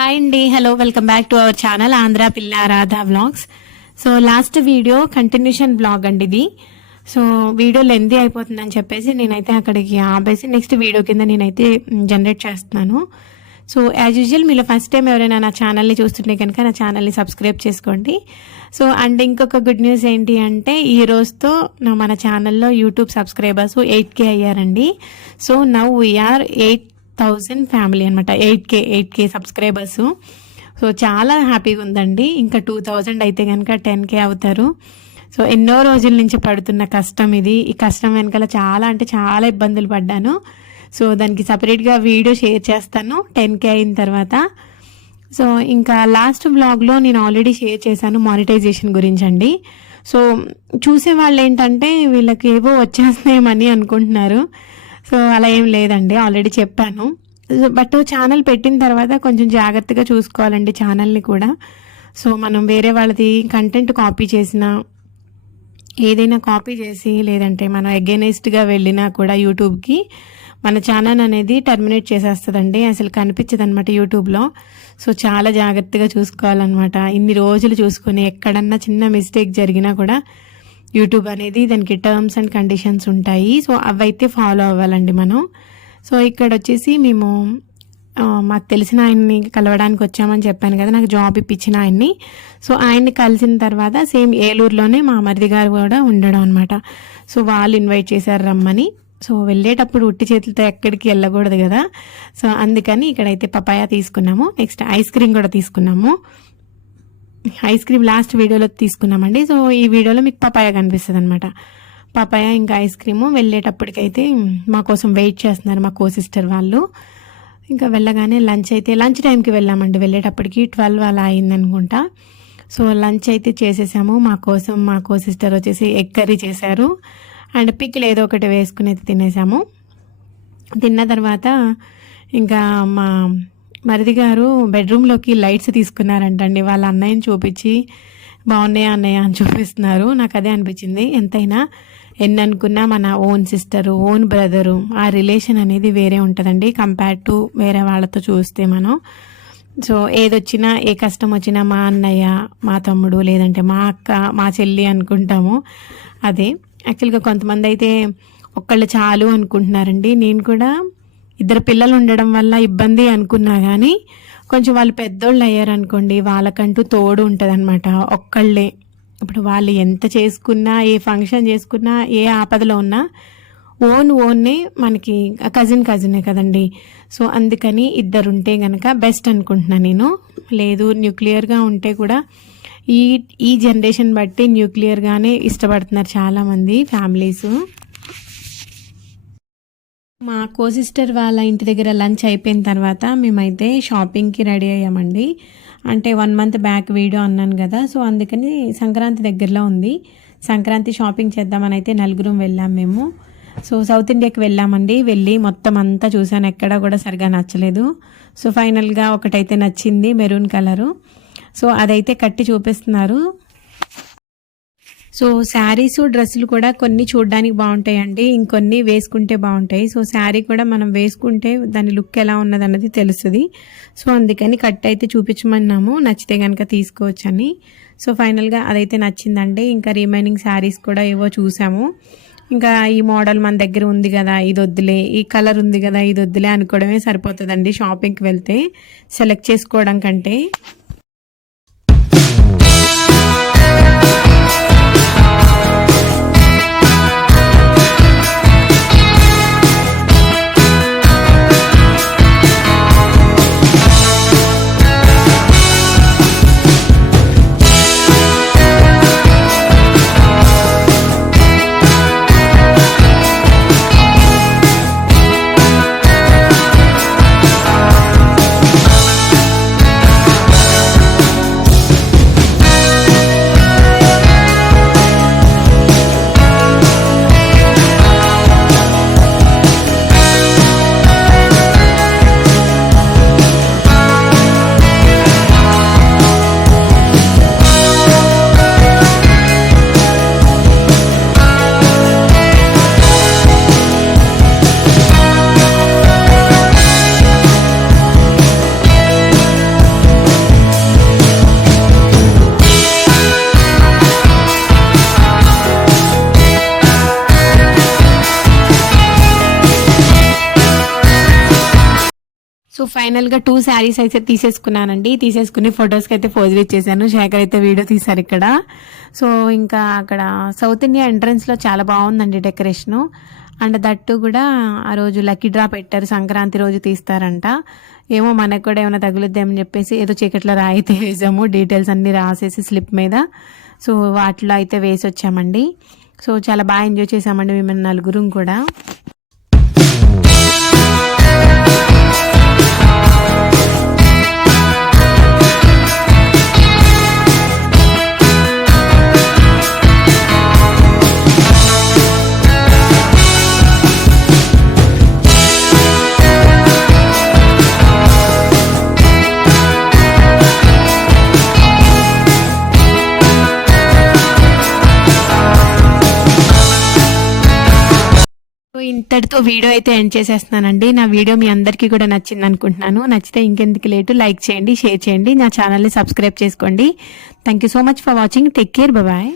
Hi అండి hello welcome back to our channel Andhra పిల్ల Radha vlogs so last video continuation blog అండి ఇది. So video lengthy అయిపోతుందని చెప్పేసి నేనైతే అక్కడికి ఆపేసి నెక్స్ట్ వీడియో కింద నేనైతే జనరేట్ చేస్తున్నాను. సో యాజ్ యూజువల్ మీరు ఫస్ట్ టైం ఎవరైనా నా ఛానల్ని చూస్తుంటే కనుక నా ఛానల్ని సబ్స్క్రైబ్ చేసుకోండి. సో అండ్ ఇంకొక గుడ్ న్యూస్ ఏంటి అంటే ఈ రోజుతో మన ఛానల్లో యూట్యూబ్ సబ్స్క్రైబర్స్ ఎయిట్ కే అయ్యారండి. So now we are eight thousand family అనమాట eight K eight K subscribers. So చాలా హ్యాపీగా ఉందండి. ఇంకా టూ థౌజండ్ అయితే కనుక టెన్ కే అవుతారు. సో ఎన్నో రోజుల నుంచి పడుతున్న కష్టం ఇది. ఈ కష్టం వెనకాల చాలా అంటే చాలా ఇబ్బందులు పడ్డాను. సో దానికి సపరేట్గా వీడియో షేర్ చేస్తాను. టెన్ కే అయిన తర్వాత. సో ఇంకా లాస్ట్ బ్లాగ్లో నేను ఆల్రెడీ షేర్ చేశాను మానిటైజేషన్ గురించి అండి. సో చూసే వాళ్ళు ఏంటంటే వీళ్ళకి ఏవో వచ్చేస్తాయమని అనుకుంటున్నారు. సో అలా ఏం లేదండి ఆల్రెడీ చెప్పాను. బట్ ఛానల్ పెట్టిన తర్వాత కొంచెం జాగ్రత్తగా చూసుకోవాలండి ఛానల్ని కూడా. సో మనం వేరే వాళ్ళది కంటెంట్ కాపీ చేసిన ఏదైనా కాపీ చేసి లేదంటే మనం అగెనిస్ట్గా వెళ్ళినా కూడా యూట్యూబ్కి మన ఛానల్ అనేది టర్మినేట్ చేసేస్తుందండి. అసలు కనిపించదు అనమాట యూట్యూబ్లో సో చాలా జాగ్రత్తగా చూసుకోవాలన్నమాట. ఇన్ని రోజులు చూసుకొని ఎక్కడన్నా చిన్న మిస్టేక్ జరిగినా కూడా యూట్యూబ్ అనేది దానికి టర్మ్స్ అండ్ కండిషన్స్ ఉంటాయి. సో అవైతే ఫాలో అవ్వాలండి మనం. సో ఇక్కడ వచ్చేసి మేము మాకు తెలిసిన ఆయన్ని కలవడానికి వచ్చామని చెప్పాను కదా నాకు జాబ్ ఇప్పించిన ఆయన్ని. సో ఆయన్ని కలిసిన తర్వాత సేమ్ ఏలూరులోనే మా మరిది గారు కూడా ఉండడం అనమాట సో వాళ్ళు ఇన్వైట్ చేశారు రమ్మని. సో వెళ్ళేటప్పుడు ఉట్టి చేతులతో ఎక్కడికి వెళ్ళకూడదు కదా. సో అందుకని ఇక్కడైతే పపాయ తీసుకున్నాము. నెక్స్ట్ ఐస్ క్రీమ్ కూడా తీసుకున్నాము. ఐస్ క్రీమ్ లాస్ట్ వీడియోలో తీసుకున్నామండి. సో ఈ వీడియోలో మీకు పపాయ కనిపిస్తుంది అనమాట పపాయ ఇంకా ఐస్ క్రీము వెళ్ళేటప్పటికైతే మా కోసం వెయిట్ చేస్తున్నారు మా కో సిస్టర్ వాళ్ళు. ఇంకా వెళ్ళగానే లంచ్ అయితే లంచ్ టైంకి వెళ్ళామండి. వెళ్ళేటప్పటికి ట్వెల్వ్ అలా అయింది అనుకుంటా సో లంచ్ అయితే చేసేసాము. మా కోసం మా కో సిస్టర్ వచ్చేసి ఎగ్ కర్రీ చేశారు. అండ్ పిక్లు ఏదో ఒకటి వేసుకుని అయితే తినేసాము. తిన్న తర్వాత ఇంకా మా మరిది గారు బెడ్రూమ్లోకి లైట్స్ తీసుకున్నారంటండి. వాళ్ళ అన్నయ్యని చూపించి బాగున్నాయి అన్నయ్య? అని చూపిస్తున్నారు. నాకు అదే అనిపించింది. ఎంతైనా ఎన్ని అనుకున్నా మన ఓన్ సిస్టరు ఓన్ బ్రదరు ఆ రిలేషన్ అనేది వేరే ఉంటుందండి కంపేర్ టు వేరే వాళ్ళతో చూస్తే మనం. సో ఏదొచ్చినా ఏ కష్టం వచ్చినా మా అన్నయ్య మా తమ్ముడు లేదంటే మా అక్క మా చెల్లి అనుకుంటాము. అదే. యాక్చువల్గా కొంతమంది అయితే ఒక్కళ్ళు చాలు అనుకుంటున్నారండి. నేను కూడా ఇద్దరు పిల్లలు ఉండడం వల్ల ఇబ్బంది అనుకున్నా కానీ కొంచెం వాళ్ళు పెద్దోళ్ళు అయ్యారనుకోండి వాళ్ళకంటూ తోడు ఉంటుంది అనమాట ఒక్కళ్ళే. ఇప్పుడు వాళ్ళు ఎంత చేసుకున్నా ఏ ఫంక్షన్ చేసుకున్నా ఏ ఆపదలో ఉన్నా ఓన్ ఓన్నే మనకి కజిన్ కజినే కదండి. సో అందుకని ఇద్దరు ఉంటే గనక బెస్ట్ అనుకుంటున్నాను నేను. లేదు న్యూక్లియర్గా ఉంటే కూడా ఈ ఈ జనరేషన్ బట్టి న్యూక్లియర్గానే ఇష్టపడుతున్నారు చాలామంది ఫ్యామిలీస్. మా కో సిస్టర్ వాళ్ళ ఇంటి దగ్గర లంచ్ అయిపోయిన తర్వాత మేమైతే షాపింగ్కి రెడీ అయ్యామండి. అంటే వన్ మంత్ బ్యాక్ వీడియో అన్నాను కదా సో అందుకని సంక్రాంతి దగ్గరలో ఉంది. సంక్రాంతి షాపింగ్ చేద్దామని అయితే నలుగురం వెళ్ళాం మేము. సో సౌత్ ఇండియాకి వెళ్ళామండి. వెళ్ళి మొత్తం అంతా చూసాను ఎక్కడా కూడా సరిగా నచ్చలేదు. సో ఫైనల్గా ఒకటైతే నచ్చింది మెరూన్ కలరు. సో అదైతే కట్టి చూపిస్తున్నారు. సో శారీస్ డ్రెస్సులు కూడా కొన్ని చూడడానికి బాగుంటాయండి. ఇంకొన్ని వేసుకుంటే బాగుంటాయి. సో శారీ కూడా మనం వేసుకుంటే దాని లుక్ ఎలా ఉన్నది అన్నది తెలుస్తుంది. సో అందుకని కట్ అయితే చూపించమన్నాము. నచ్చితే కనుక తీసుకోవచ్చని. సో ఫైనల్గా అదైతే నచ్చిందండి. ఇంకా రిమైనింగ్ శారీస్ కూడా ఏవో చూసాము. ఇంకా ఈ మోడల్ మన దగ్గర ఉంది కదా ఇది వద్దులే ఈ కలర్ ఉంది కదా ఇది వద్దులే అనుకోవడమే సరిపోతుందండి షాపింగ్కి వెళ్తే. సెలెక్ట్ చేసుకోవడం కంటే. సో ఫైనల్గా టూ శారీస్ అయితే తీసేసుకున్నానండి. తీసేసుకుని ఫొటోస్కి అయితే పోజ్ ఇచ్చేసాను శేఖర్ అయితే వీడియో తీశారు ఇక్కడ. సో ఇంకా అక్కడ సౌత్ ఇండియా ఎంట్రన్స్లో చాలా బాగుందండి డెకరేషన్ అండ్ దట్టు కూడా ఆ రోజు లక్కీ డ్రా పెట్టారు. సంక్రాంతి రోజు తీస్తారంట. ఏమో మనకు కూడా ఏమైనా తగులుద్దామని చెప్పేసి ఏదో చీకట్లో రాయితే వేసాము. డీటెయిల్స్ అన్ని రాసేసి స్లిప్ మీద. సో వాటిలో అయితే వేసి వచ్చామండి సో చాలా బాగా ఎంజాయ్ చేసామండి మేము నలుగురం కూడా. ఇంతటితో వీడియో అయితే ఎండ్ చేసేస్తున్నానండి. నా వీడియో మీ అందరికీ కూడా నచ్చింది అనుకుంటున్నాను. నచ్చితే ఇంకెందుకు లేటు లైక్ చేయండి షేర్ చేయండి. నా ఛానల్ని సబ్స్క్రైబ్ చేసుకోండి. Thank you so much for watching take care bye